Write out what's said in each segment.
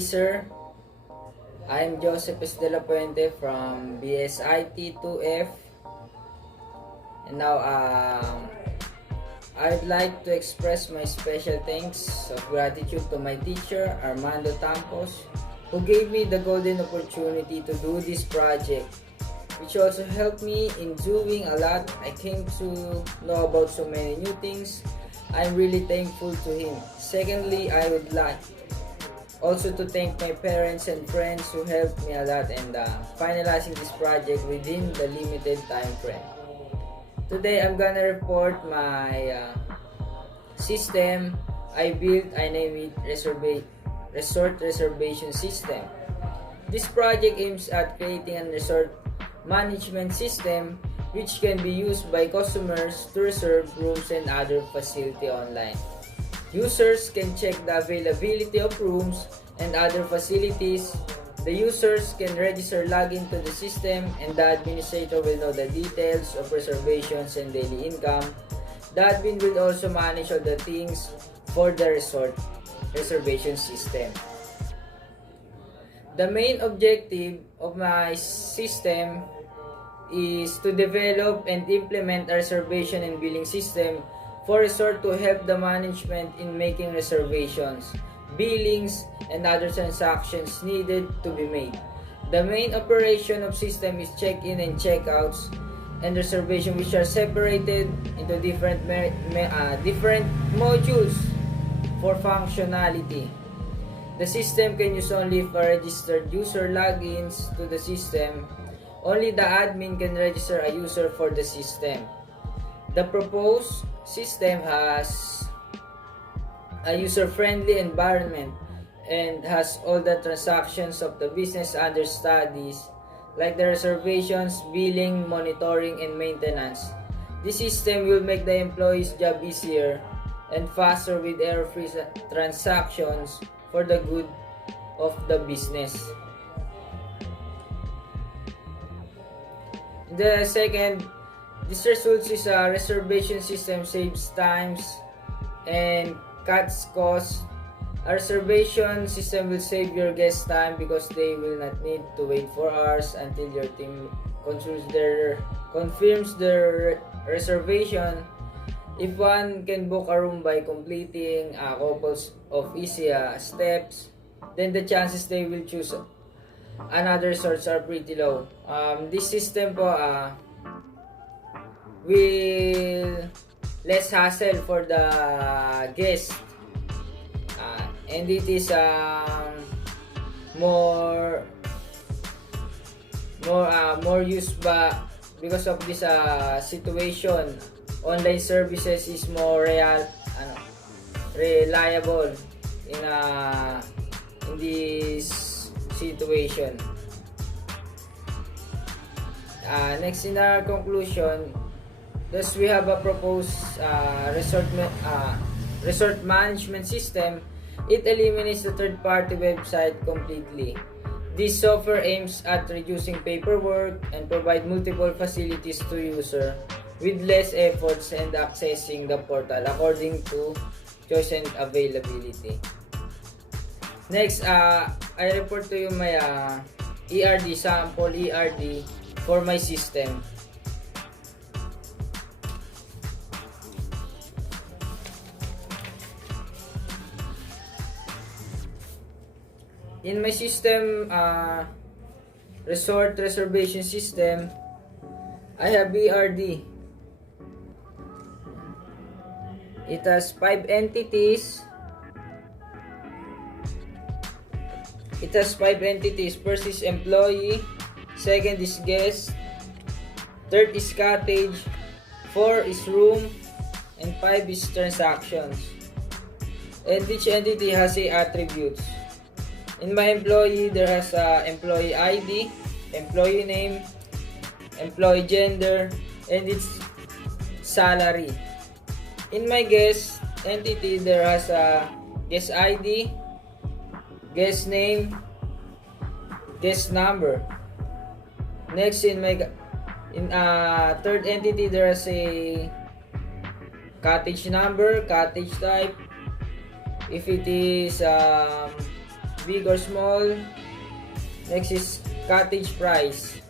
day, sir. I'm Joseph S. De La Puente from DCIT 2F. And now, I'd like to express my special thanks of gratitude to my teacher, Armando Tampos, who gave me the golden opportunity to do this project, which also helped me in doing a lot. I came to know about so many new things. I'm really thankful to him. Secondly, I would like also to thank my parents and friends who helped me a lot and finalizing this project within the limited time frame. Today, I'm gonna report my system I built. I named it Resort Reservation System. This project aims at creating a resort management system which can be used by customers to reserve rooms and other facility online. Users can check the availability of rooms and other facilities. The users can register, log into the system, and the administrator will know the details of reservations and daily income. The admin will also manage all the things for the resort reservation system. The main objective of my system is to develop and implement a reservation and billing system for resort to help the management in making reservations, billings, and other transactions needed to be made. The main operation of system is check-in and check-outs and reservation, which are separated into different modules for functionality. The system can use only if a registered user logins to the system. Only the admin can register a user for the system. The proposed system has a user-friendly environment and has all the transactions of the business under studies, like the reservations, billing, monitoring, and maintenance. This system will make the employee's job easier and faster with error-free transactions for the good of the business. The second, this results is a reservation system saves times and cuts costs. A reservation system will save your guest time because they will not need to wait for hours until your team confirms their reservation. If one can book a room by completing a couple of easy steps, then the chances they will choose another resorts are pretty low. This system po will less hassle for the guest, and it is more used ba because of this situation. Online services is more reliable in this situation. Next, in our conclusion, thus we have a proposed resort management system. It eliminates the third-party website completely. This software aims at reducing paperwork and provide multiple facilities to user with less efforts and accessing the portal according to choice and availability. Next, I report to you my ERD, sample ERD for my system. In my system, resort reservation system, I have ERD. It has 5 entities. First is employee, second is guest, third is cottage, 4 is room, and 5 is transactions. And each entity has a attributes. In my employee, there has employee ID, employee name, employee gender, and its salary. In my guest entity, there has a guest ID, guest name, guest number. Next, in third entity, there is a cottage number, cottage type. If it is big or small. Next is cottage price.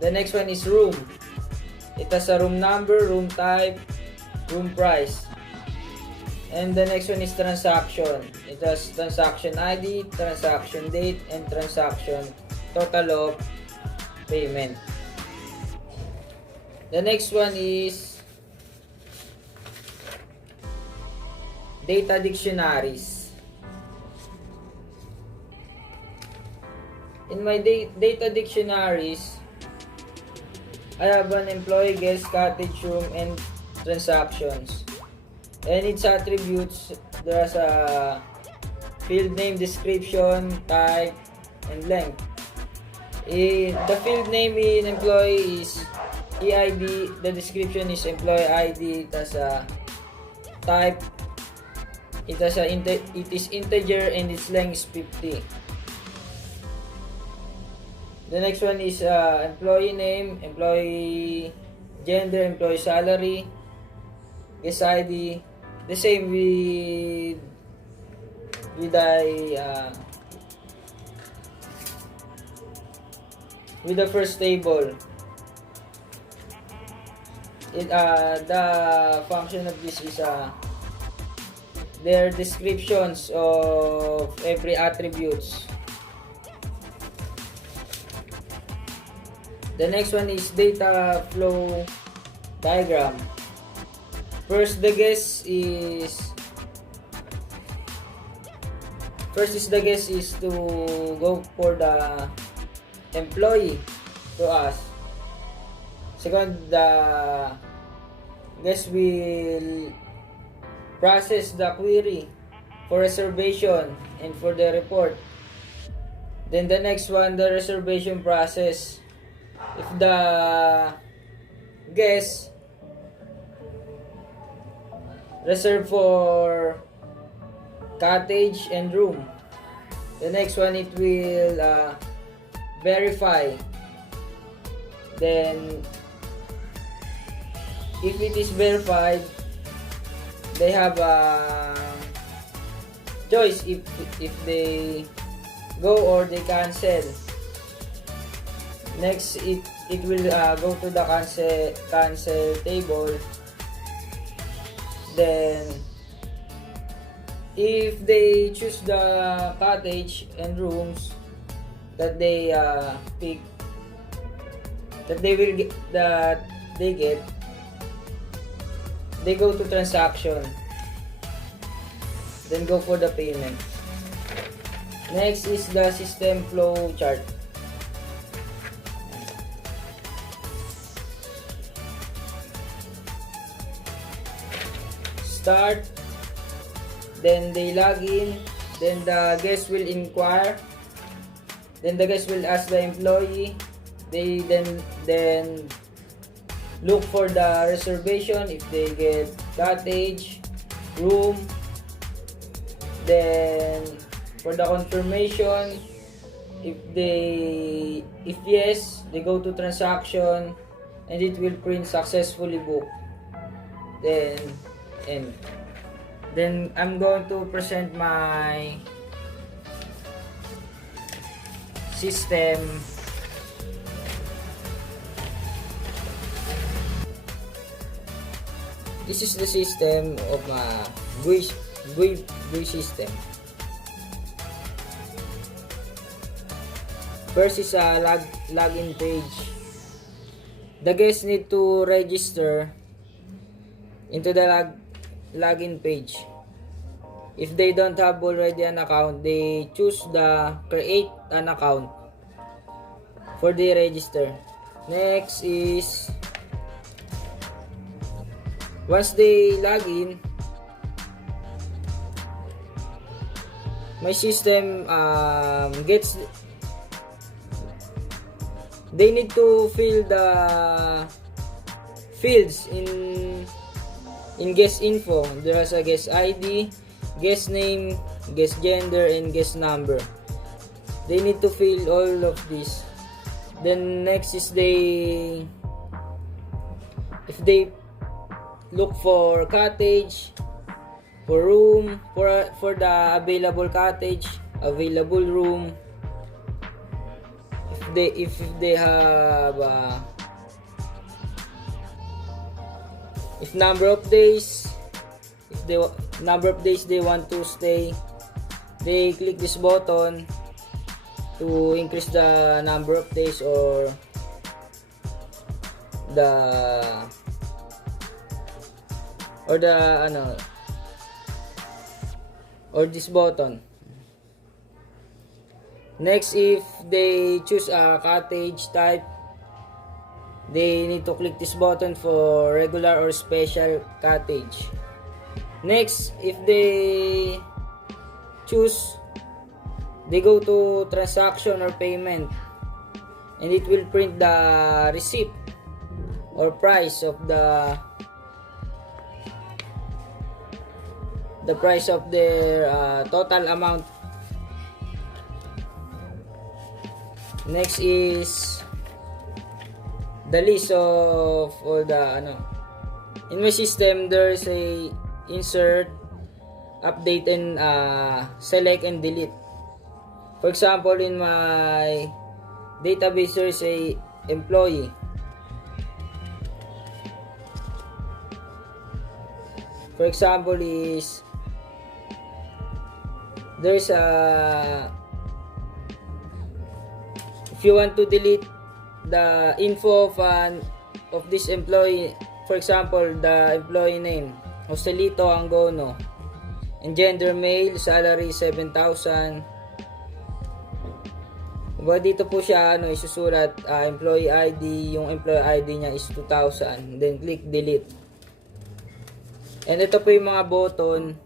The next one is room. It has a room number, room type, room price. And the next one is transaction. It has transaction ID, transaction date, and transaction total of payment. The next one is data dictionaries. In my data dictionaries, I have an employee, guest, cottage, room, and transactions. And its attributes, there's a field name, description, type, and length. The field name in employee is EID, the description is employee ID, it has a type, it is integer, and its length is 50. The next one is employee name, employee gender, employee salary, guest ID, the same with the first table. The function of this is their descriptions of every attributes. The next one is data flow diagram. First the guess is to go for the employee to us. Second, the guest will process the query for reservation and for the report. Then the next one, the reservation process. If the guest reserve for cottage and room, the next one it will verify. Then if it is verified, they have a choice if they go or they cancel. Next, it will go to the cancel table. Then if they choose the cottage and rooms that they pick, that they will get, that they get, they go to transaction, then go for the payment. Next is the system flow chart. Start, then they log in, then the guest will inquire, then the guest will ask the employee, they then look for the reservation if they get cottage, room, then for the confirmation, if yes, they go to transaction and it will print successfully booked. Then I'm going to present my system. This is the system of my GUI system. First is a login page. The guests need to register into the login page. If they don't have already an account, they choose the create an account for the register. Next is once they log in, my system gets, they need to fill the fields in guest info. There is a guest ID, guest name, guest gender, and guest number. They need to fill all of this. Then next is if they look for cottage, for room, for the available cottage available room, if they have if number of days, if they number of days they want to stay, they click this button to increase the number of days, or the or this button. Next, if they choose a cottage type, they need to click this button for regular or special cottage. Next, if they choose, they go to transaction or payment, and it will print the receipt or price of the price of their total amount. Next is the list of all the in my system. There's a insert, update, and select and delete. For example, in my database there's a employee. For example, is there's a, if you want to delete the info of this employee, for example, the employee name Joselito Angono, and gender male, salary 7,000. Diba dito po siya isusulat, employee ID, yung employee ID niya is 2,000, then click delete. And ito po yung mga button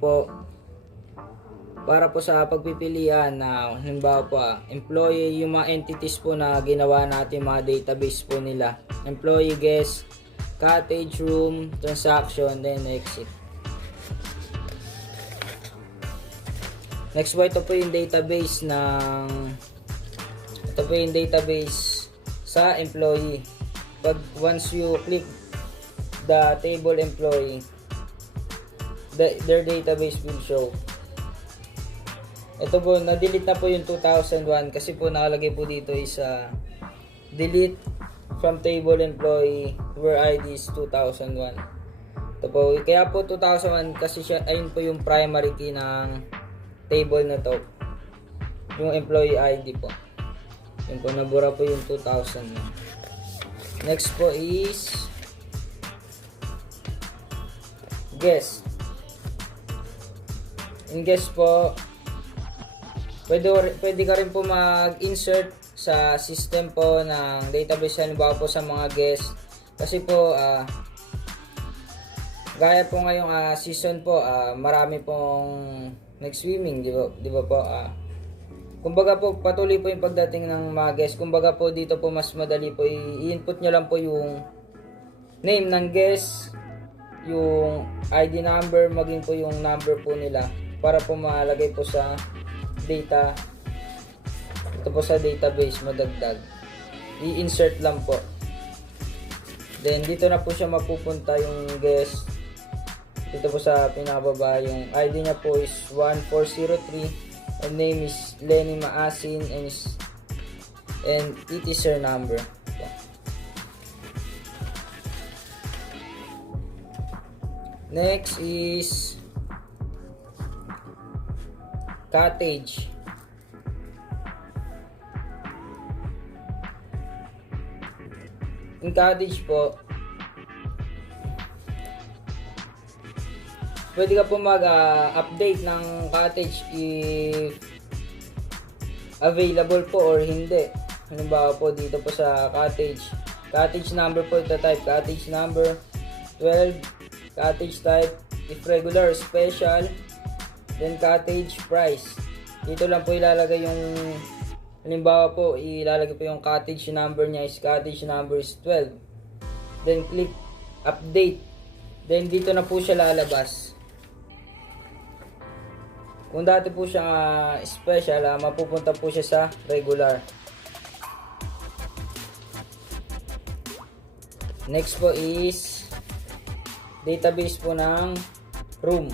po para po sa pagpipilian na halimbawa po employee, yung mga entities po na ginawa natin, mga database po nila, employee, guest, cottage, room, transaction, then exit. Next po, ito po yung database sa employee. Once you click the table employee, their database will show. Ito po, na-delete na po yung 2001 kasi po nakalagay po dito is delete from table employee where ID is 2001. Ito po, kaya po 2001 kasi ayun po yung primary key ng table na to, yung employee ID po. Yun po, nabura po yung 2001. Next po is guest. In guest po, pwede ka rin po mag-insert sa system po ng database, halimbawa po sa mga guest. Kasi po gaya po ngayong season po, marami pong nag-swimming, di ba po? Kumbaga po patuloy po yung pagdating ng mga guest. Kumbaga po dito po mas madali po, i-input nyo lang po yung name ng guest, yung ID number, maging po yung number po nila para po malagay po sa data. Ito po sa database, madagdag. I-insert lang po. Then dito na po siya mapupunta yung guest. Dito po sa pinababa, yung ID niya po is 1403 and name is Lenny Maasin, and it is her number. Next is cottage. In cottage po, pwede ka po mag-update ng cottage if available po or hindi. Halimbawa po dito po sa cottage number po, ito type cottage number 12, cottage type if regular or special, then cottage price. Dito lang po ilalagay yung, halimbawa po ilalagay po yung cottage number niya is cottage number is 12, then click update, then dito na po siya lalabas. Kung dati po siya special, mapupunta po siya sa regular. Next po is database po ng room.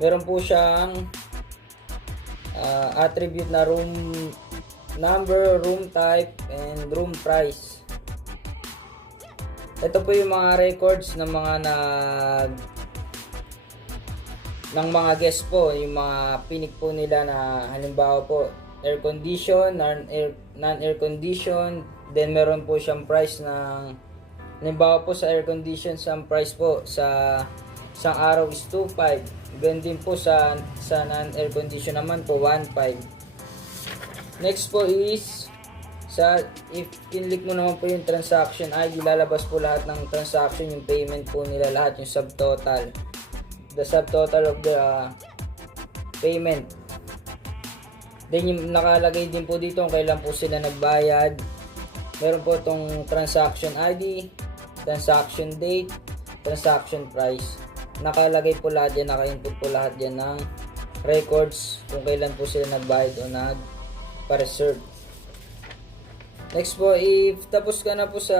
Meron po siyang attribute na room number, room type, and room price. Ito po yung mga records ng mga guest po, yung mga pinik po nila na halimbawa po air condition, non-air condition, then meron po siyang price ng halimbawa po sa air condition, ang price po sa isang araw is 2.5. Ganun din po sa non-air condition naman po 1.5. Next po is if kinlik mo naman po yung transaction ID, lalabas po lahat ng transaction, yung payment po nila, lahat yung subtotal. The subtotal of the payment. Then yung nakalagay din po dito kung kailan po sila nagbayad. Meron po itong transaction ID, transaction date, transaction price. Nakalagay po lahat yan, naka-input po lahat yan ng records kung kailan po sila nagbayad o nagpa-reserve. Next po, if tapos ka na po sa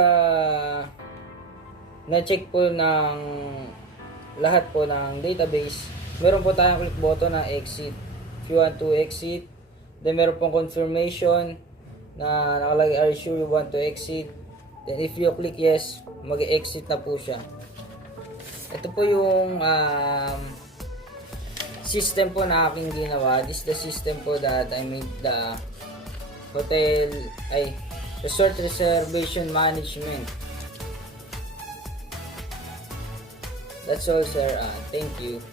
na-check po ng lahat po ng database, meron po tayong click button na exit. If you want to exit, then meron pong confirmation na nakalagay, are you sure you want to exit? Then if you click yes, mag-exit na po siya. Ito po yung system po na aking ginawa. This is the system po that I made the resort reservation management. That's all, sir. Thank you.